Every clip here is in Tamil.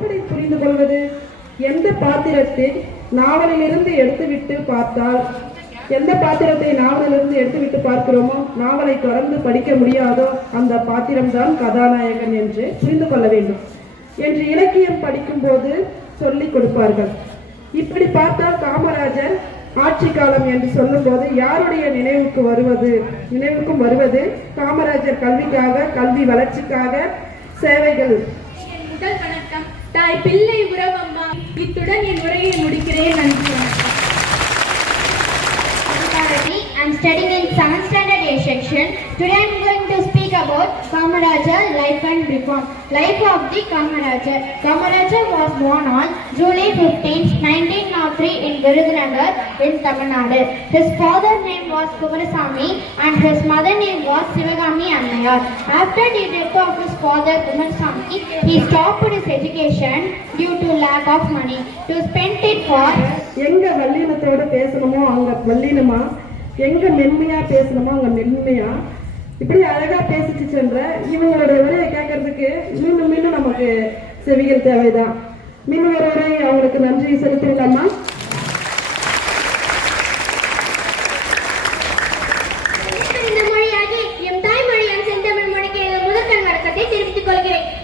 எப்படி புரிந்து கொள்வது? எந்த பாத்திரத்தை நாவலிலிருந்து எடுத்துவிட்டு பார்த்தால் எந்த பாத்திரத்தை நாவலிலிருந்து எடுத்துவிட்டு பார்க்கிறோமோ நாவலை தொடர்ந்து படிக்க முடியாதோ அந்த பாத்திரம்தான் கதாநாயகன் என்று புரிந்து கொள்ள வேண்டும் என்று இலக்கியம் படிக்கும்போது சொல்லிக் கொடுப்பார்கள். இப்படி பார்த்தால் காமராஜர் ஆட்சி காலம் என்று சொல்லும்போது யாருடைய நினைவுக்கு வருவது? நினைவுக்கும் வருவது காமராஜர் கல்விக்காக கல்வி வளர்ச்சிக்காக சேவைகள் தாய் பிள்ளை உறவம்மா இத்துடன் என் உரையை முடிக்கிறேன் நன்றி வணக்கம் I'm studying in 7th standard A section. Today I'm going about Kamarajar life and reform. Life of the Kamarajar. Kamarajar was born on July 15, 1903 in Virudhunagar in Tamil Nadu. His father's name was Kumarasamy and his mother name was Sivagami Annayar. After the death of his father Kumarasamy, he stopped his education due to lack of money to spend it for எங்க வல்லினத்தோட பேசணுமோ அங்க வல்லினமா எங்க மென்மையா பேசணுமோ அங்க மென்மையா இப்படி அழகா பேசிச்சு சென்ற இவங்களுடைய உரையை கேட்கறதுக்கு மீண்டும் மீண்டும் நமக்கு செவிகள் தேவைதான். மீண்டும் ஒரு உரை அவங்களுக்கு நன்றி செலுத்திடலாமா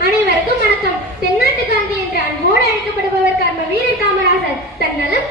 அனைவருக்கும் வணக்கம். தென்னாட்டு காந்தி என்ற அன்போடு அழைக்கப்படுபவர் கர்ம வீரர் காமராஜர். தன் நலம்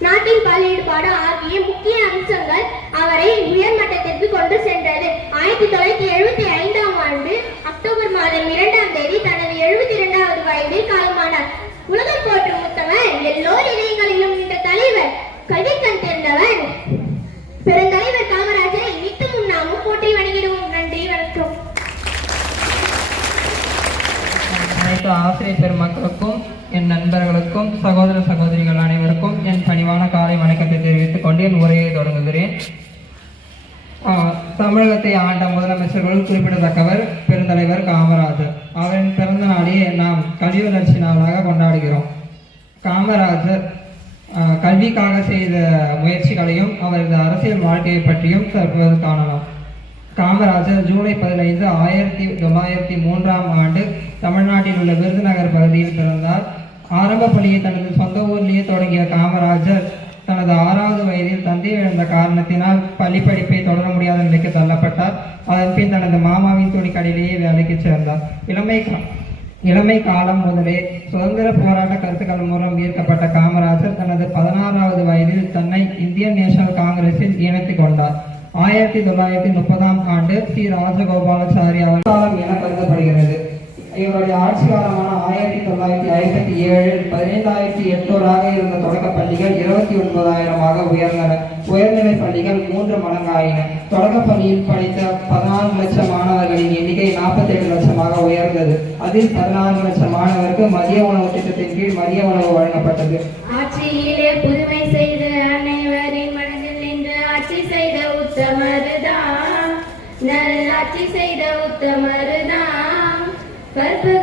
நாட்டின் பால் ஆகிய முக்கிய அம்சங்கள் அவரை உயர்மட்டத்திற்கு கொண்டு சென்றது. ஆயிரத்தி தொள்ளாயிரத்தி எழுபத்தி ஐந்தாம் ஆண்டு அக்டோபர் மாதம் இரண்டாம் தேதி தனது எழுபத்தி இரண்டாவது வயதில் காலமானார். உலகம் போற்றும் முத்தவர் எல்லோர் இதயங்களிலும் இந்த தலைவர் கல்வி கண் தேர்ந்தவர் பெருந்தலைவர் காமராஜரை நித்தமும் நாமும் போற்றி வணங்கிடுவோம் நன்றி வணக்கம் அனைத்து ஆசிரியர் பெருமக்களுக்கும் என் நண்பர்களுக்கும் சகோதர சகோதரிகள் அனைவருக்கும் என் பணிவான காலை வணக்கத்தை தெரிவித்துக் கொண்டு என் உரையை தொடங்குகிறேன் ஆஹ், தமிழகத்தை ஆண்ட முதலமைச்சர்களுள் குறிப்பிடத்தக்கவர் பெருந்தலைவர் காமராஜர். அவரின் பிறந்த நாளையே நாம் கல்வி நாளாக கொண்டாடுகிறோம். காமராஜர் கல்விக்காக செய்த முயற்சிகளையும் அவரது அரசியல் வாழ்க்கையை பற்றியும் தற்போது காணலாம். காமராஜர் ஜூலை பதினைந்து ஆயிரத்தி தொள்ளாயிரத்தி மூன்றாம் ஆண்டு தமிழ்நாட்டில் உள்ள விருதுநகர் பகுதியில் பிறந்தார். ஆரம்ப பள்ளியை தனது சொந்த ஊரிலேயே தொடங்கிய காமராஜர் தனது ஆறாவது வயதில் தந்தை இழந்த காரணத்தினால் பள்ளி படிப்பை தொடர முடியாத நிலைக்கு தள்ளப்பட்டார். அதன் பின் தனது மாமாவின் துணிக்கடையிலேயே வேலைக்கு சேர்ந்தார். இளமை இளமை காலம் முதலே சுதந்திர போராட்ட கருத்துக்கள் மூலம் ஈர்க்கப்பட்ட காமராஜர் தனது பதினாறாவது வயதில் தன்னை இந்தியன் நேஷனல் காங்கிரஸில் இணைத்துக் கொண்டார். ஆயிரத்தி தொள்ளாயிரத்தி முப்பதாம் ஆண்டு சி. ராஜகோபாலாச்சாரி அவர் காலம் என கருதப்படுகிறது. இவருடைய ஆட்சி காலமான ஆயிரத்தி தொள்ளாயிரத்தி ஐம்பத்தி ஏழில் பதினைந்தாயிரத்தி எட்நூறாக இருந்த தொடக்கப் பள்ளிகள் இருபத்தி ஒன்பதாயிரமாக உயர்ந்தன. உயர்நிலை பள்ளிகள் மூன்று மடங்காயின. தொடக்கப் பள்ளியில் படித்த பதினான்கு லட்சம் மாணவர்களின் எண்ணிக்கை நாற்பத்தி எட்டு லட்சமாக உயர்ந்தது. அதில் பதினான்கு லட்சம் மாணவருக்கு மதிய உணவு திட்டத்தின் கீழ் மதிய உணவு வழங்கப்பட்டது. ஆட்சியிலே புதுமை செய்த அனைவரின் மனதில் நின்று ஆட்சி செய்த உத்தமருதான் நல்லாட்சி செய்த உத்தமருதான் கற்பு காந்தி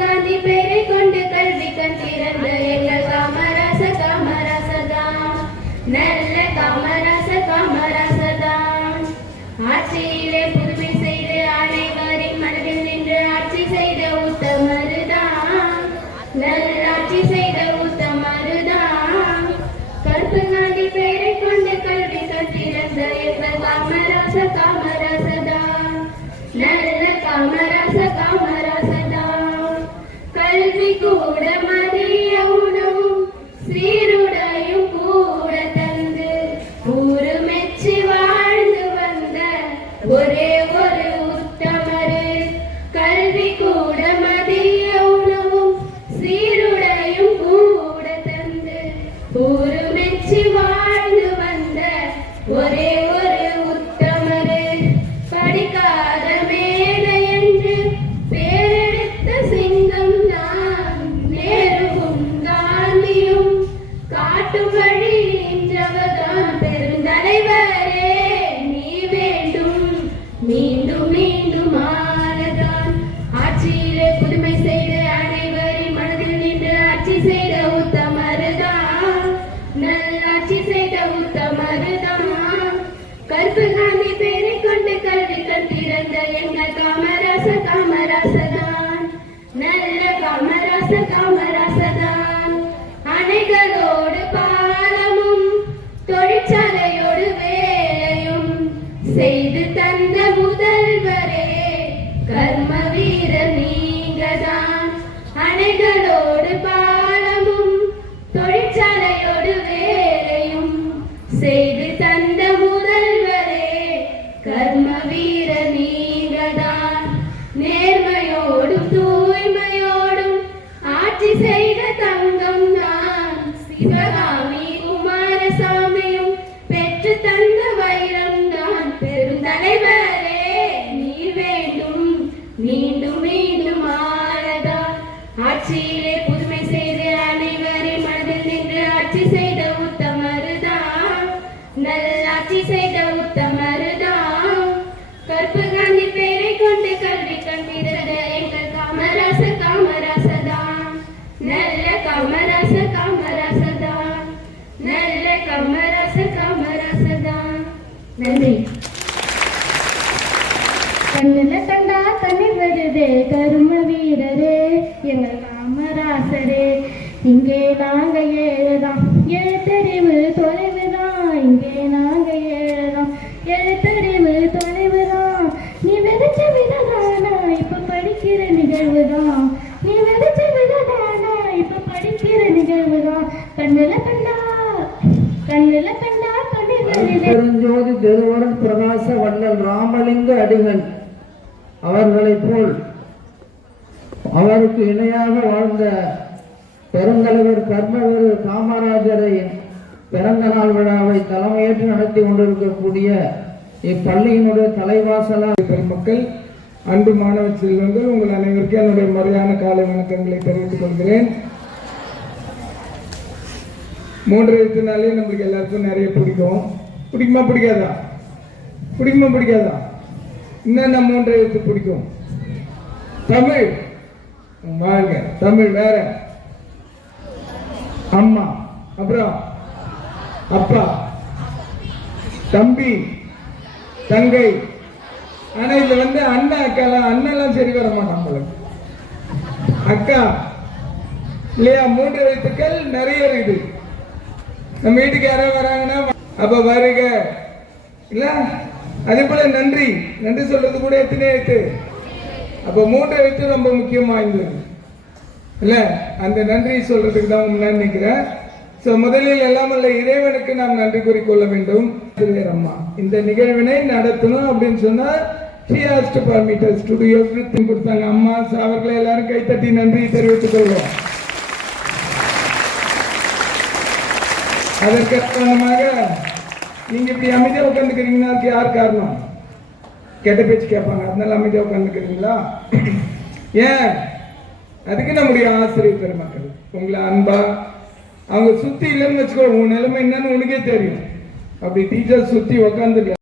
கல்வி கூட கருப்பு காந்தி பேரை கொண்டு கல்வி கண் எங்கள் காமராச காமராசதான் நல்ல காமராச காமராசதான் அணைகளோடு பாலமும் தொழிற்சாலையோடு வேலையும் செய்து தந்த முதல்வரே கர்ம ஆட்சியிலே புதுமை செய்து அனைவரின் மனதில் நின்று ஆட்சி செய்த உத்தமருதான் நல்லாட்சி செய்த உத்தமருதான் கற்பு காந்தி பேரை கொண்டு கல்வி கண்டிருந்த எங்கள் காமராச காமராசதான் நல்ல காமராச காமராசதான் நல்ல காமராச காமராசதான் நன்றி. கண்ணுல கண்டா கண்ணீர் வருதே கரும வீரரே. எங்கள் காமராசரே இங்கே நாங்க ஏழுதான் எழுத்தறிவு தொலைவுதான் இங்கே நாங்க ஏழுதான் எழுத்தறிவு தொலைவுதான் நீ விதைச்ச விததானா இப்ப படிக்கிற நிகழ்வுதான் நீ விதைச்ச விததானா இப்ப படிக்கிற நிகழ்வுதான் கண்ணுல கண்டா கண்ணுல கண்டா பெருஞ்சோதி திருவருள் பிரகாச வள்ளல் ராமலிங்க அடிகள் அவர்களைப் போல் அவருக்கு இணையாக வாழ்ந்த பெருந்தலைவர் கர்மவர் காமராஜரை பிறந்த நாள் விழாவை தலைமையேற்று நடத்தி கொண்டிருக்கக்கூடிய இப்பள்ளியினுடைய தலைவாசலாக பெருமக்கள் அன்பு மாணவ செல்வங்கள் உங்கள் அனைவருக்கும் என்னுடைய முறையான காலை வணக்கங்களை தெரிவித்துக் கொள்கிறேன். மூன்று எழுத்துனாலே நம்மளுக்கு எல்லாருக்கும் நிறைய பிடிக்கும். பிடிக்குமா பிடிக்காதா? பிடிக்குமா பிடிக்காதா? என்னென்ன மூன்று எழுத்து பிடிக்கும்? தமிழ். வாங்க தமிழ் வேற. அம்மா அப்புறம் அப்பா தம்பி தங்கை. ஆனா இது வந்து அண்ணன் அக்காலாம் அண்ணெல்லாம் சரி வர மாட்டான் அக்கா இல்லையா மூன்று எழுத்துக்கள் நிறைய இருக்குது. நம்ம வீட்டுக்கு யாராவது வராங்கன்னா அப்ப வருக. இல்ல? அதே போல நன்றி. நன்றி சொல்றது கூட எத்தனை எழுத்து? அப்ப மூன்று எழுத்து ரொம்ப முக்கியம் வாய்ந்தது. இல்ல? அந்த நன்றி சொல்றதுக்கு தான் உங்களை நினைக்கிறேன். சோ முதலில் எல்லாம் அல்ல இறைவனுக்கு நாம் நன்றி கூறிக்கொள்ள வேண்டும். ஆசிரியர் அம்மா இந்த நிகழ்வினை நடத்தணும் அப்படின்னு சொன்னா Sri has to permit us to do கொடுத்தாங்க. அம்மா அவர்களை எல்லாரும் கைத்தட்டி நன்றி தெரிவித்துக் கொள்வோம். அதற்கு காரணமாக நீங்க இப்படி அமைதியா உட்காந்துக்கிறீங்கன்னா அதுக்கு யார் காரணம்? கெட்ட பேச்சு கேட்பாங்க. அதனால அமைதியாக உட்காந்துக்கிறீங்களா ஏன்? அதுக்கு நம்முடைய ஆசிரியர் பெருமக்கள். உங்களை அன்பா அவங்க சுத்தி இல்லைன்னு வச்சுக்கோ உன் நிலைமை என்னன்னு உனக்கே தெரியும். அப்படி டீச்சர் சுத்தி உக்காந்துருக்க